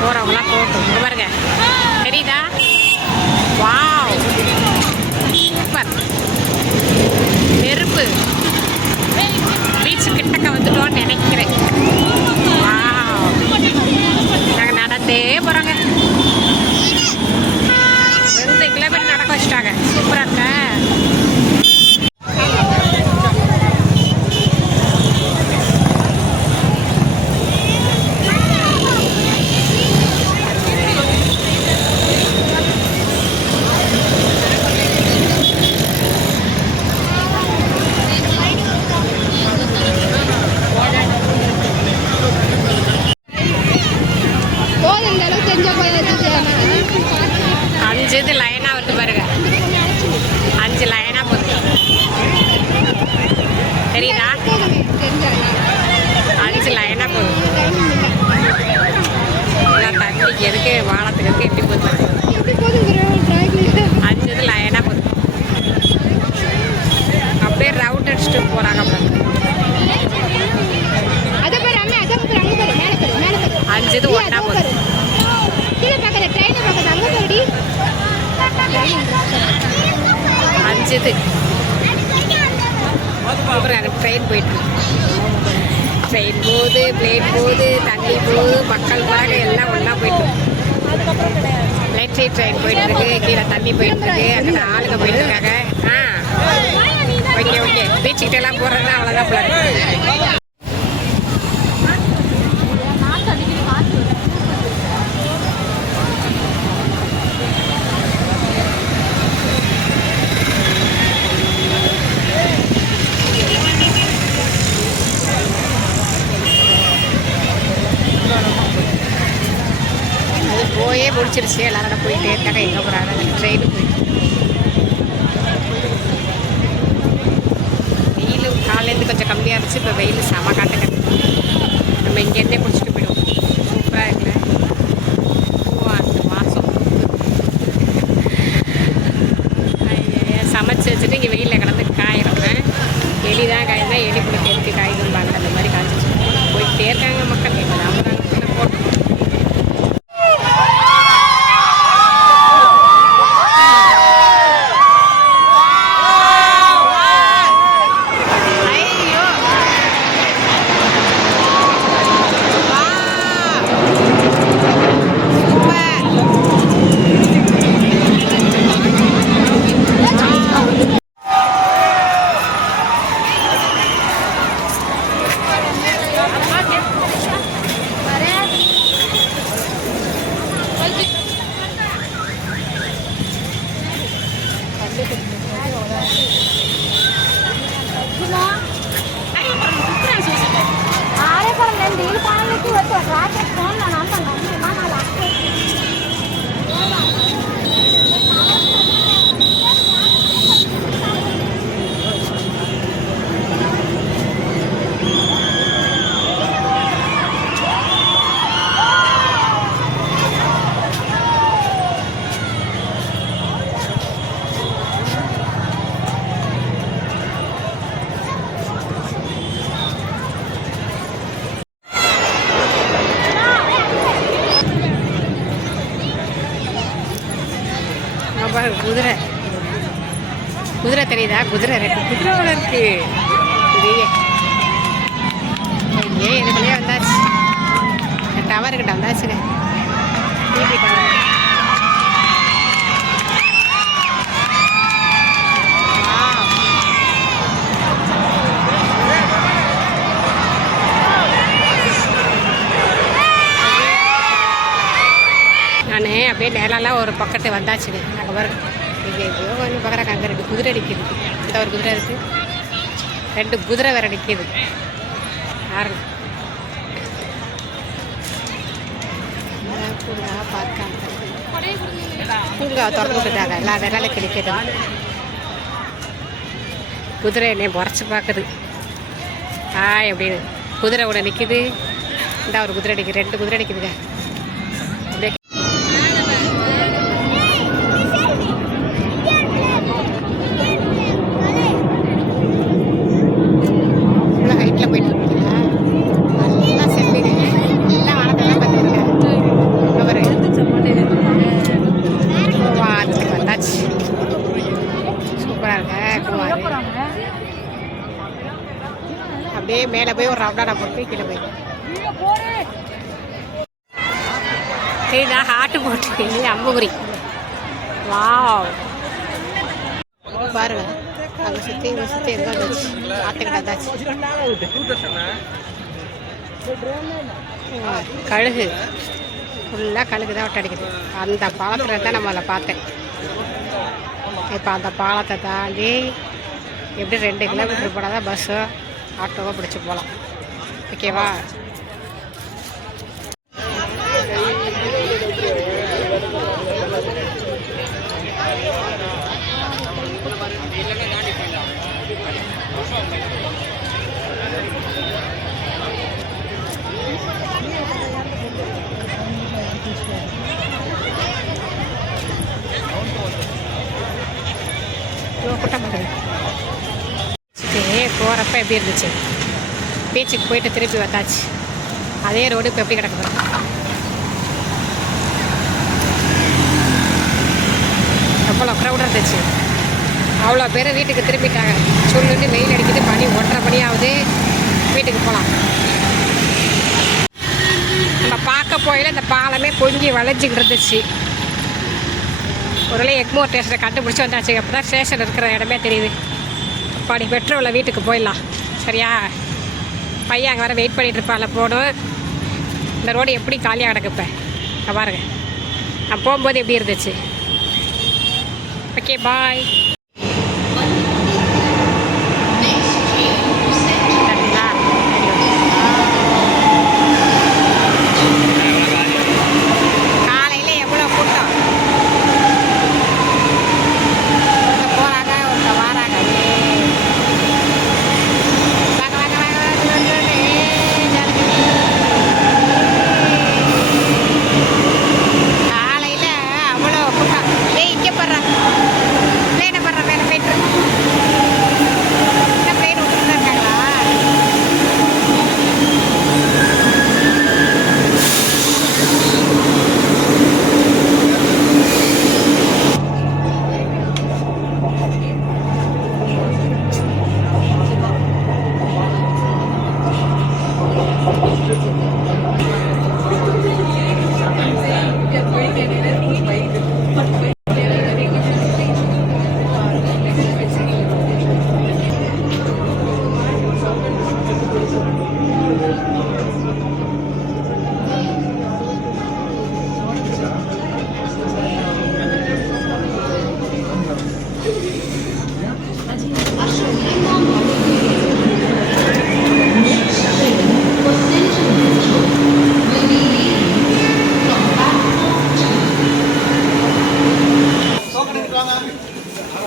போகிறவங்களாம் போட்டோம் இங்கே பாருங்க. தெரியுதா? வாவ். சூப்பர். நெருப்பு பீச்சு கிட்டக்க வந்துட்டோம்னு நினைக்கிறேன். வா நாங்கள் நடந்தே போகிறோங்க லைனாக வருது பாருங்க. அஞ்சு லைனாக போகுது. தெரியுதா? அஞ்சு லைனாக போகுது. எல்லாம் தண்ணிக்கு எதுக்கு வானத்துக்கு எட்டி எப்படி அஞ்சு இது லைனாக போகுது. அப்படியே ரவுண்ட் அடிச்சுட்டு போகிறாங்க ட்ரெயின் போயிட்டு ட்ரெயின் போகுது பிளேன் போகுது தண்ணி போகுது மக்கள் பாடு எல்லாம் ஒன்றா போயிட்டு லைட் சைட் ட்ரெயின் போயிட்டுருக்கு கீழே தண்ணி போயிட்டுருக்கு அங்கே ஆளுங்க போயிட்டுருக்காங்க ஆ. ஓகே ஓகே பீச்சுக்கிட்டெல்லாம் போகிறதுனா அவ்வளோதான் போல அது போயே முடிச்சிருச்சு. எல்லாரோட போயிட்டே இருக்காங்க. எங்கே போகிறாங்க ட்ரெயின் போயிட்டு. வெயில் காலையிலேருந்து கொஞ்சம் கம்மியாக இருந்துச்சு. இப்போ வெயில் செம காட்டுங்க நம்ம இங்கேருந்தே குடிச்சிட்டு போயிடுவோம். சூப்பராக இருக்குல்ல? சமைச்சு வச்சுட்டு இங்கே வெயிலில் கிடந்து காயிறோம் எலி தான் காயிருந்தால் எலி பிடிக்க காய்கறி காய்கம்பாங்க அந்த மாதிரி காய்ச்சி போயிட்டே இருக்காங்க மக்கள். பாரு குதிரை. குதிரை தெரியுதா? குதிரை இருக்கு. குதிரை இருக்கு? பெரிய. ஐயே இது வந்தாச்சு. டவர் கிட்ட வந்தாச்சுங்க. டிவி டவர் நான் அப்படியே ஒரு பக்கத்து வந்தாச்சுங்க. நாங்கள் வரோம் இங்கே எப்படியோ கொஞ்சம் பார்க்குறாங்க அங்கே ரெண்டு குதிரை நிற்கிது இந்த ஒரு குதிரை இருக்குது ரெண்டு குதிரை வேறு நிற்கிது ஆறு பூங்கா பார்க்காம பூங்கா திறந்து விட்டுட்டாங்க. எல்லா வேலையும் கிடைக்கிது குதிரை என்னை முறைச்சி பார்க்குது ஆ எப்படின்னு. குதிரை ஒன்று நிற்கிது இந்த ஒரு குதிரை நிற்கிது ரெண்டு குதிரை நிற்கிதுங்க அப்படியே இவ்வளோ ஹைட்டில் போயிட்டு இருக்கீங்களா நல்லா செல்லுங்க எல்லாம் வானத்தெல்லாம் பார்த்துருக்கேன் வாரத்துக்கு வந்தாச்சு சூப்பராக இருக்க குமார் அப்படியே மேலே போய் ஒரு ரவுண்டானா போட்டு கீழே போய். சரிடா ஹாட்டு போட்டு அம்புகுரி வாவ் பாருங்க அங்கே சுற்றி இங்கே சுற்றி எங்கே வந்தாச்சு? கழுகு. ஃபுல்லாக கழுகு தான் விட்டு அடிக்குது. அந்த பாலத்தில் தான் நம்ம அதில் பார்த்தேன். இப்போ அந்த பாலத்தை தாண்டி எப்படி ரெண்டு கிலோமீட்டர் போனால் தான் பஸ்ஸோ ஆட்டோவை பிடிச்சி போகலாம். ஓகேவா போகிறப்ப எப்படி இருந்துச்சு? பீச்சுக்கு போயிட்டு திருப்பி வந்தாச்சு. அதே ரோடு இப்போ எப்படி கிடக்குது? எவ்வளோ க்ரௌடாக இருந்துச்சு. அவ்வளோ பேர் வீட்டுக்கு திரும்பிட்டாங்க. சொல்லுன்னு வெயில் அடிக்குது. மணி ஒன்றரை மணி ஆகுது. வீட்டுக்கு போகலாம் நம்ம பார்க்க போயில இந்த பாலமே பொங்கி வளைஞ்சிக்கிட்டு இருந்துச்சு. ஒரு எக்மோர் ஸ்டேஷனை கண்டுபிடிச்சி வந்தாச்சு. அப்போ தான் ஸ்டேஷன் இருக்கிற இடமே தெரியுது. பாடி பெட்ரோலில் வீட்டுக்கு போயிடலாம் சரியா? பையன் அங்கே வர வெயிட் பண்ணிகிட்டு இருப்பாள் போடும் இந்த ரோடு எப்படி காலியாக கிடக்குப்பேன் பாருங்க. நான் போகும்போது எப்படி இருந்துச்சு? Okay bye